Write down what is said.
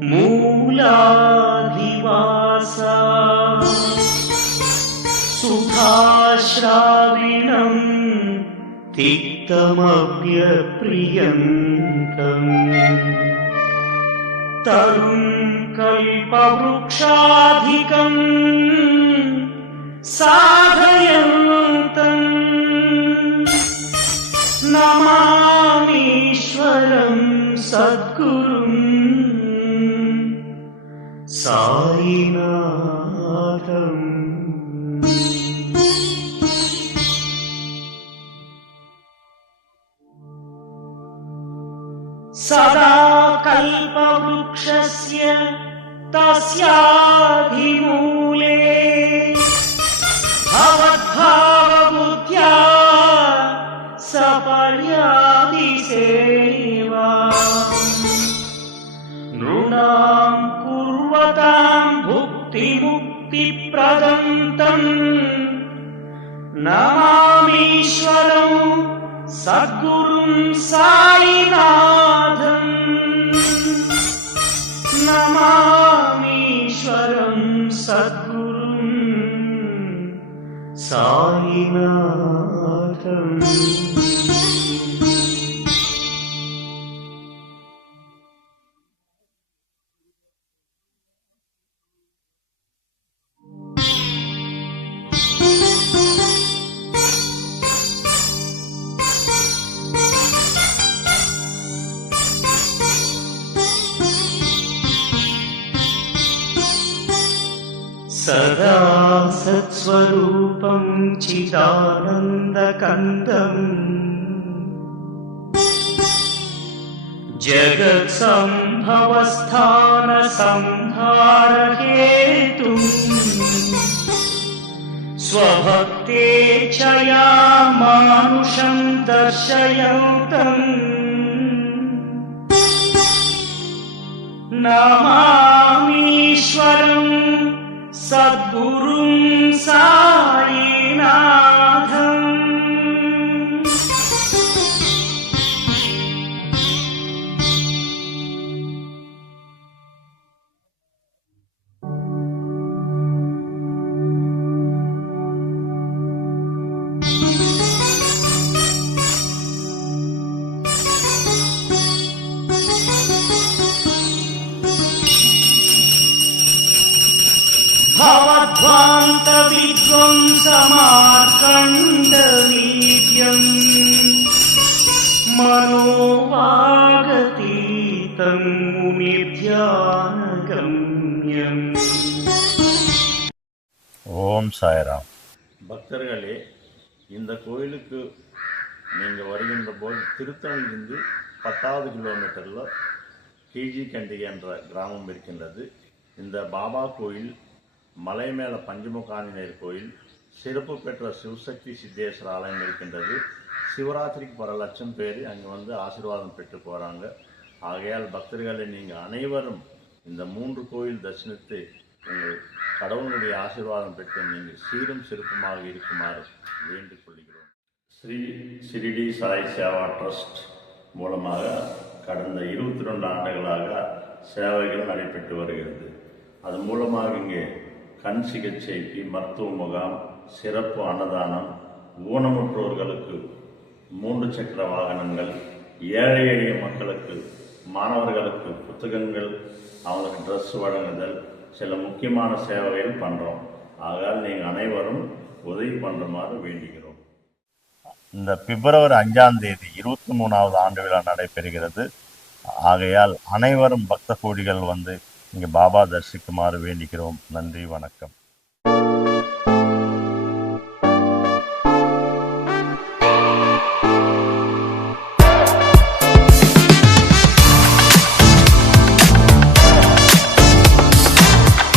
मूलाधिवासा सुधाश्राविणम् तिक्तमव्यप्रियन्तम् तरुं कल्पवृक्षाधिकम् साधयन्तम् नमामीश्वरं सद्गुरुं साईनाथम्। सदा कल्पवृक्षस्य तस्याधिमूले भवद्भावबुद्ध्या सपर्यादि सेवा नृणां कुर्वतां भुक्तिमुक्तिप्रदं तं नमामीश्वरं सद्गुरुं साईनाथम्। नमामीश्वरं सद्गुरुं साईनाथम्। सदा सत्स्वरूपं चिदानन्दकन्दम् जगत्सम्भवस्थानसंहारहेतुम् स्वभक्तेच्छया मानुषं दर्शयन्तम् नमामीश्वरम् सद्गुरुं साईनाथम्। भवद्ध्वान्तविध्वंसमार्कण्डवीर्यम् मनोवागतीतं मुनिध्यानगम्यम्। ஓம் சாய்ராம். பக்தர்களே, இந்த கோயிலுக்கு நீங்கள் வருகின்ற போது திருத்தணிலிருந்து 10வது கிலோமீட்டரில் கேஜி கண்டிகை என்ற கிராமம் இருக்கின்றது. இந்த பாபா கோயில் மலை மேல பஞ்சமுகாணினர் கோயில், சிறப்பு பெற்ற சிவசக்தி சித்தேஸ்வர ஆலயம் இருக்கின்றது. சிவராத்திரிக்கு பல லட்சம் பேர் அங்கே வந்து ஆசீர்வாதம் பெற்று போகிறாங்க. ஆகையால் பக்தர்களை நீங்கள் அனைவரும் இந்த 3 கோயில் தரிசனத்தை உங்கள் கடவுளுடைய ஆசீர்வாதம் பெற்று நீங்கள் சீரும் சிறப்புமாக இருக்குமாறு வேண்டிக் கொள்கிறோம். ஸ்ரீ ஷிரடி சாய் சேவா ட்ரஸ்ட் மூலமாக கடந்த 22 ஆண்டுகளாக சேவைகள் நடைபெற்று வருகிறது. அது மூலமாக இங்கே கண் சிகிச்சைக்கு மருத்துவ முகாம், சிறப்பு அன்னதானம், ஊனமுற்றோர்களுக்கு 3 சக்கர வாகனங்கள், ஏழை எளிய மக்களுக்கு, மாணவர்களுக்கு புத்தகங்கள், அவங்களுக்கு ட்ரெஸ் வழங்குதல், சில முக்கியமான சேவைகள் பண்ணுறோம். ஆகையால் நீங்கள் அனைவரும் உதவி பண்ணுமாறு வேண்டுகிறோம். இந்த பிப்ரவரி 5ஆம் தேதி 23வது ஆண்டு விழா நடைபெறுகிறது. ஆகையால் அனைவரும் பக்த கோடிகள் வந்து இங்கே பாபா தரிசிக்குமாறு வேண்டுகிறோம். நன்றி, வணக்கம்.